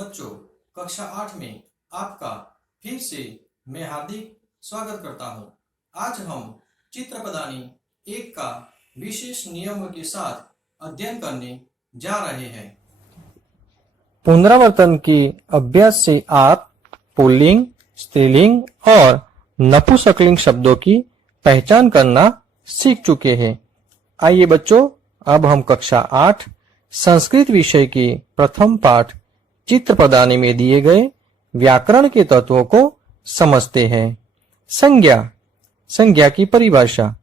बच्चों, कक्षा 8 में आपका फिर से मैं हार्दिक स्वागत करता हूं। आज हम चित्रपदानी 1 का विशेष नियमों के साथ अध्ययन करने जा रहे हैं। पुनरावर्तन के अभ्यास से आप पुल्लिंग, स्त्रीलिंग और नपुंसकलिंग शब्दों की पहचान करना सीख चुके हैं। आइए बच्चों, अब हम कक्षा 8 संस्कृत विषय के प्रथम पाठ चित्रपदानी में दिए गए व्याकरण के तत्वों को समझते हैं। संज्ञा। संज्ञा की परिभाषा: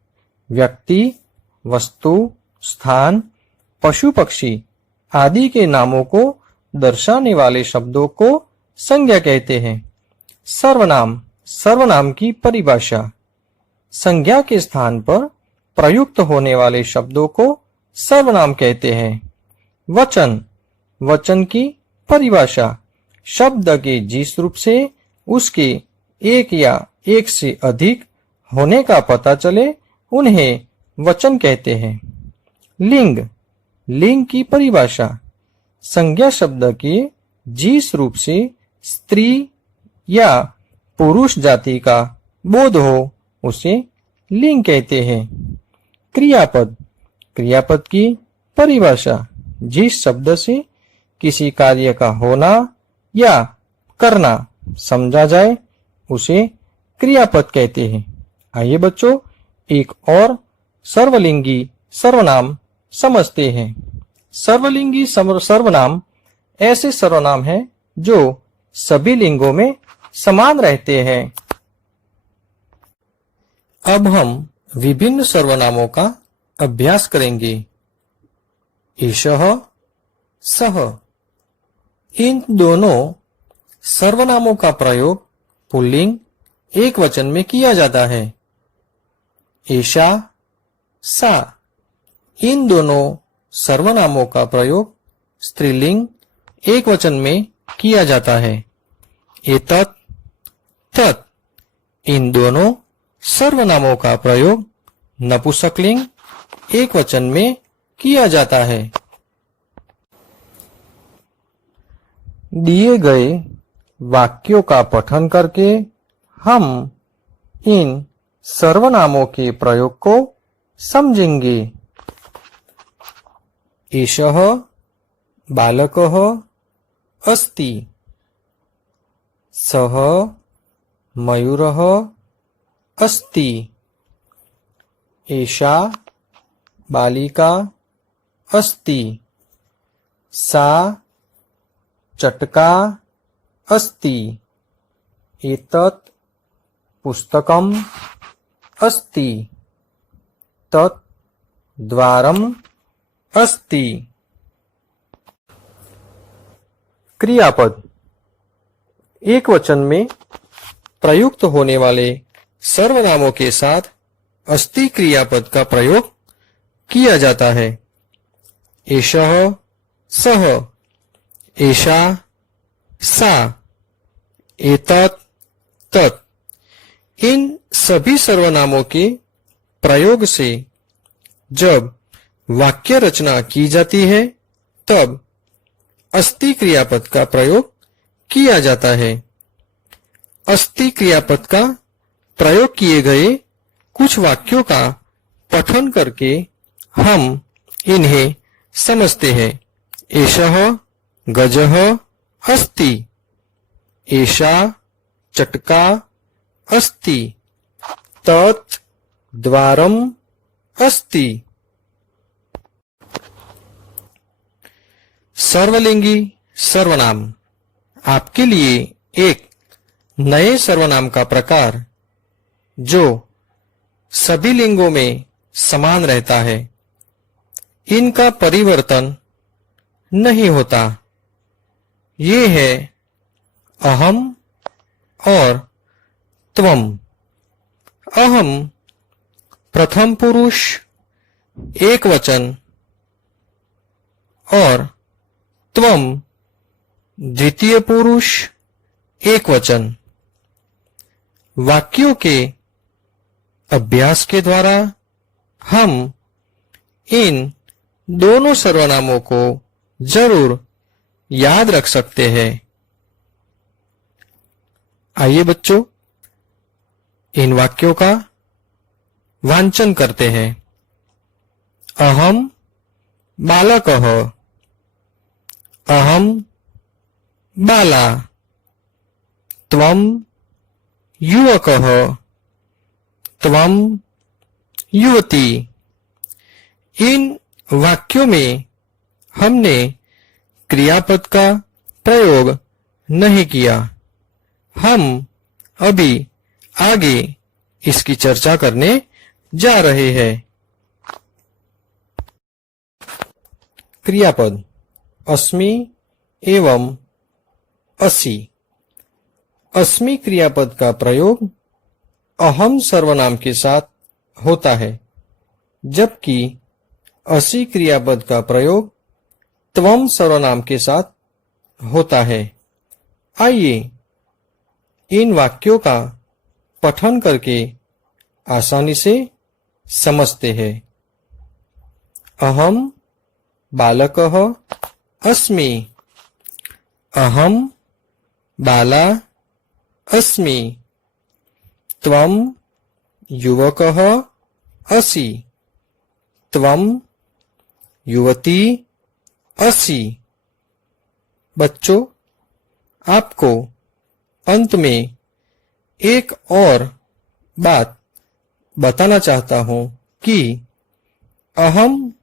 व्यक्ति, वस्तु, स्थान, पशु पक्षी आदि के नामों को दर्शाने वाले शब्दों को संज्ञा कहते हैं। सर्वनाम। सर्वनाम की परिभाषा: संज्ञा के स्थान पर प्रयुक्त होने वाले शब्दों को सर्वनाम कहते हैं। वचन। वचन की परिभाषा: शब्द के जिस रूप से उसके एक या एक से अधिक होने का पता चले उन्हें वचन कहते हैं। लिंग। लिंग की परिभाषा: संज्ञा शब्द के जिस रूप से स्त्री या पुरुष जाति का बोध हो उसे लिंग कहते हैं। क्रियापद। क्रियापद की परिभाषा: जिस शब्द से किसी कार्य का होना या करना समझा जाए उसे क्रियापद कहते हैं। आइए बच्चों, एक और सर्वलिंगी सर्वनाम समझते हैं। सर्वलिंगी सर्वनाम ऐसे सर्वनाम हैं जो सभी लिंगों में समान रहते हैं। अब हम विभिन्न सर्वनामों का अभ्यास करेंगे। एषः, सः। इन दोनों सर्वनामों का प्रयोग पुल्लिंग एक वचन में किया जाता है। एषा, सा। इन दोनों सर्वनामों का प्रयोग स्त्रीलिंग एक वचन में किया जाता है। एतत्, तत्। इन दोनों सर्वनामों का प्रयोग नपुंसकलिंग एक वचन में किया जाता है। दिए गए वाक्यों का पठन करके हम इन सर्वनामों के प्रयोग को समझेंगे। एषः बालकः अस्ति। सः मयूरः अस्ति। एषा बालिका अस्ति। सा चटका अस्ति। एतत् पुस्तकम् अस्ति। तत् द्वारम् अस्ति। क्रियापद। एक वचन में प्रयुक्त होने वाले सर्वनामों के साथ अस्ति क्रियापद का प्रयोग किया जाता है। एषः, सः। एषा, सा। एतत्, तत्। इन सभी सर्वनामों के प्रयोग से जब वाक्य रचना की जाती है तब अस्ति क्रियापद का प्रयोग किया जाता है। अस्ति क्रियापद का प्रयोग किए गए कुछ वाक्यों का पठन करके हम इन्हें समझते हैं। एषः गजः अस्ति। एषा चटका अस्ति। तत् द्वारम् अस्ति। सर्वलिंगी सर्वनाम। आपके लिए एक नए सर्वनाम का प्रकार जो सभी लिंगों में समान रहता है। इनका परिवर्तन नहीं होता। ये है अहम और त्वम। अहम प्रथम पुरुष एक वचन और त्वम द्वितीय पुरुष एक वचन। वाक्यों के अभ्यास के द्वारा हम इन दोनों सर्वनामों को जरूर याद रख सकते हैं। आइए बच्चों, इन वाक्यों का वांचन करते हैं। अहम बालकः, अहम बाला, त्वं युवकः, त्वं युवती। इन वाक्यों में हमने क्रियापद का प्रयोग नहीं किया। हम अभी आगे इसकी चर्चा करने जा रहे हैं। क्रियापद अस्मि एवं असि। अस्मि क्रियापद का प्रयोग अहम सर्वनाम के साथ होता है, जबकि असि क्रियापद का प्रयोग त्वम सर्वनाम के साथ होता है। आइए इन वाक्यों का पठन करके आसानी से समझते हैं। अहम बालकः अस्मि, अहम बाला अस्मि, त्वं युवकः असि, त्वं युवती असि। बच्चों, आपको अंत में एक और बात बताना चाहता हूं कि अहम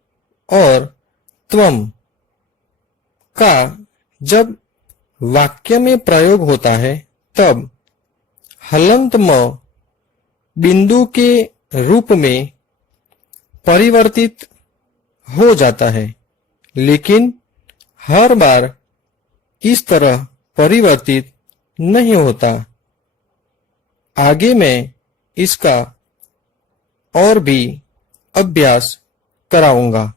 और त्वम का जब वाक्य में प्रयोग होता है तब हलंत म बिंदु के रूप में परिवर्तित हो जाता है, लेकिन हर बार इस तरह परिवर्तित नहीं होता। आगे मैं इसका और भी अभ्यास कराऊंगा।